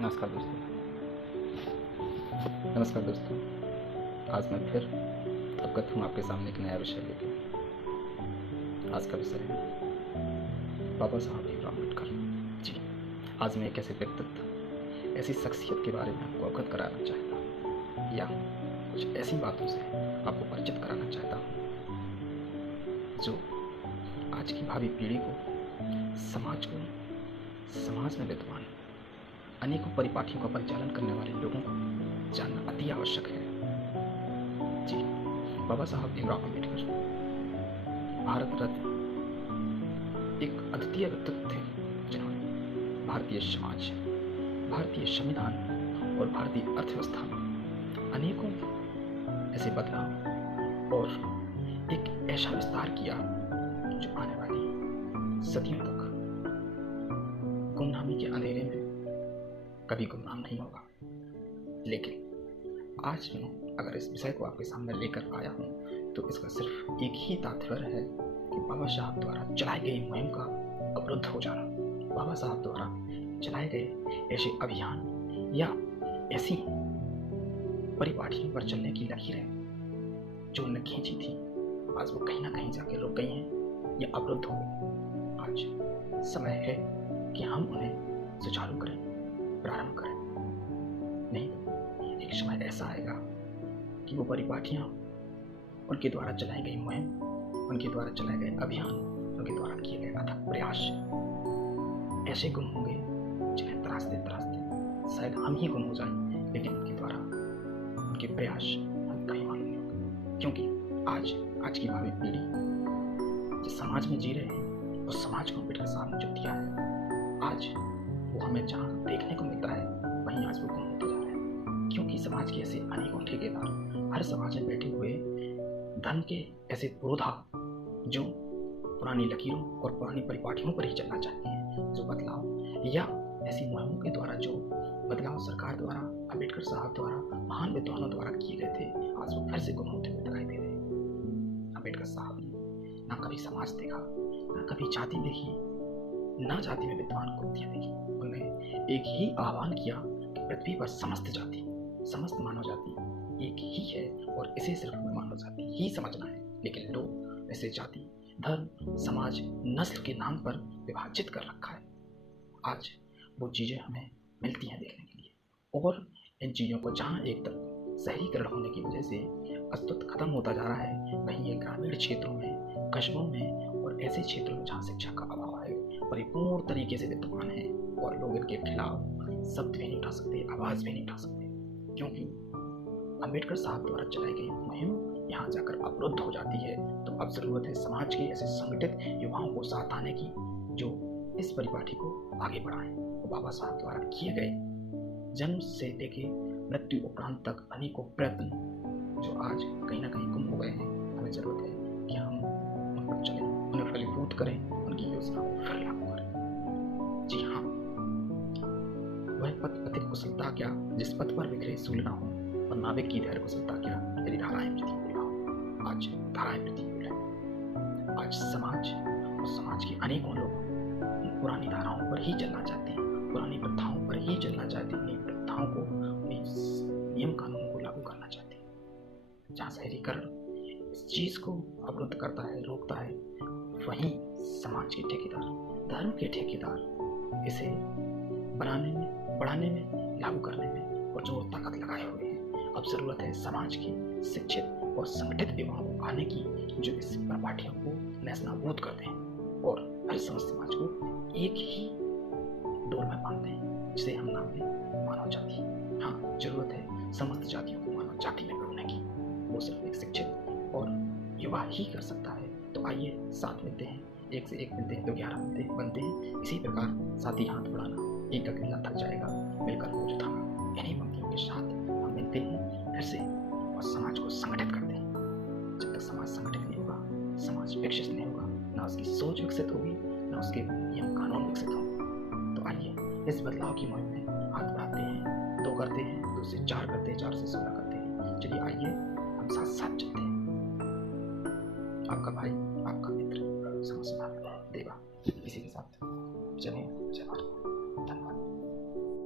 नमस्कार दोस्तों। नमस्कार दोस्तों। आज मैं फिर अवगत हूँ आपके सामने एक नया विषय लेकर। आज का विषय है बाबा साहब भीमराव अम्बेडकर जी। आज मैं एक ऐसे व्यक्तित्व, ऐसी शख्सियत के बारे में आपको अवगत कराना चाहता हूँ या कुछ ऐसी बातों से आपको परिचित कराना चाहता हूँ जो आज की भावी पीढ़ी को, समाज में विद्वान अनेकों परिपाटियों का परिचालन करने वाले लोगों को जानना अति आवश्यक है जी। बाबा साहब भीमराव अम्बेडकर भारत रत्न एक अद्वितीय व्यक्तित्व थे जिन्होंने भारतीय समाज, भारतीय संविधान और भारतीय अर्थव्यवस्था में अनेकों ऐसे बदलाव और एक ऐसा विस्तार किया जो आने वाली सदियों तक गुमनामी के अंधेरे में कभी गुमनाम नहीं होगा। लेकिन आज मैं अगर इस विषय को आपके सामने लेकर आया हूँ तो इसका सिर्फ एक ही तात्पर्य है कि बाबा साहब द्वारा चलाई गई मुहिम का अवरुद्ध हो जाना, बाबा साहब द्वारा चलाए गए ऐसे अभियान या ऐसी परिपाटियों पर चलने की लकीरें जो उन्होंने खींची थी, आज वो कहीं ना कहीं जाके रुक गई हैं या अवरुद्ध हो गई। आज समय है कि हम उन्हें सुचारू करें, प्रारंभ करें। नहीं तो एक समय ऐसा आएगा कि वो परिपाटियां, उनके द्वारा चलाई गई मुहिम, उनके द्वारा चलाए गए अभियान, उनके द्वारा किए गए अथक प्रयास ऐसे गुम होंगे जिन्हें तराशते तराशते शायद हम ही गुम हो जाएं, लेकिन उनके द्वारा उनके प्रयास हम कहीं मालूम नहीं होंगे। क्योंकि आज की भावी पीढ़ी जिस समाज में जी रहे हैं उस समाज को अम्बेडकर साहब ने जो दिया है, आज वो हमें जहाँ देखने को मिलता है वहीं आज वो गुम होता जा रहा है। क्योंकि समाज के ऐसे अनेकों ठेकेदार हर समाज में बैठे हुए धन के ऐसे पुरोधा जो पुरानी लकीरों और पुरानी परिपाटियों पर ही चलना चाहते हैं, जो बदलाव या ऐसी मुहिमों के द्वारा जो बदलाव सरकार द्वारा, अम्बेडकर साहब द्वारा, महान विद्वानों द्वारा किए गए थे, आज वो फिर से गुम होते हुए दिखाई दे रहे हैं। अम्बेडकर साहब ने ना कभी समाज देखा, ना कभी जाति देखी, ना जाति में विद्वान कुर्तियां देखी। उन्होंने एक ही आह्वान किया कि पृथ्वी पर समस्त जाति, समस्त मानव जाति एक ही है और इसे सिर्फ मानव जाति ही समझना है। लेकिन लोग ऐसे जाति, धर्म, समाज, नस्ल के नाम पर विभाजित कर रखा है। आज वो चीज़ें हमें मिलती हैं देखने के लिए और इन चीज़ों को जहाँ एक तरफ शहरीकरण होने की वजह से अस्तित्व खत्म होता जा रहा है, वहीं ये ग्रामीण क्षेत्रों में, कस्बों में और ऐसे क्षेत्रों में जहाँ शिक्षा का अभाव है परिपूर्ण तरीके से विद्यमान है और लोग इनके खिलाफ शब्द भी नहीं उठा सकते, आवाज़ भी नहीं उठा सकते। क्योंकि अम्बेडकर साहब द्वारा चलाई गई मुहिम यहाँ जाकर अवरुद्ध हो जाती है। तो अब ज़रूरत है समाज के ऐसे संगठित युवाओं को साथ आने की जो इस परिपाटी को आगे बढ़ाएं। तो बाबा साहब द्वारा किए गए जन्म से लेके मृत्यु उपरांत तक अनेकों प्रयत्न जो आज कहीं ना कहीं गुम हो गए हैं, हमें ज़रूरत है कि हम उन पर चलें, उन्हें फलीभूत करें, उनकी योजना को फिर लागू करें। जी हाँ, वह पथ पथिक कुशलता क्या जिस पथ पर बिखरे सूल ना हो, और नाविक की धैर्य कुशलता क्या यदि धाराएं प्रतिकूल ना हो। आज धाराएं प्रतिकूल है। आज समाज और समाज के अनेकों लोग पुरानी धाराओं पर ही चलना चाहते हैं, पुरानी प्रथाओं पर ही चलना चाहते हैं, उन्हीं प्रथाओं को, उन्हीं नियम कानूनों को लागू करना चाहते हैं। जहाँ शहरीकरण इस चीज़ को अवरुद्ध करता है, रोकता है, वहीं समाज के ठेकेदार, धर्म के ठेकेदार इसे बनाने में, बढ़ाने में, लागू करने में और जोर ताकत लगाए हुए हैं। अब ज़रूरत है समाज की शिक्षित और संगठित युवाओं को आने की जो इस परिपाटियों को नेस्तनाबूद करते हैं और हर समस्त समाज को एक ही डोर में बांधते हैं, जिसे हम नाम दें मानव जाति। हाँ, जरूरत है समस्त जातियों को मानव जाति में पिरोने की। वो सिर्फ एक शिक्षित और युवा ही कर सकता है। तो आइए साथ मिलते हैं, एक से एक मिलते हैं तो 11 बनते हैं। इसी प्रकार साथी हाथ बढ़ाना, एक अकेला थक जाएगा, मिलकर बोझ उठाना। इन्हीं पंक्तियों के साथ हम मिलते हैं फिर से और समाज को संगठित करते हैं। जब तक समाज संगठित नहीं होगा, समाज विकसित नहीं होगा, ना उसकी सोच विकसित होगी, ना उसके नियम कानून विकसित होंगे। तो आइए इस बदलाव की मुहिम में हाथ बढ़ाते हैं, 2 करते हैं, 2 से 4 करते हैं, 4 से 16 करते हैं। चलिए आइए हम साथ साथ चलते हैं। आपका भाई, आपका मित्र, समझदार देवा इसी के साथ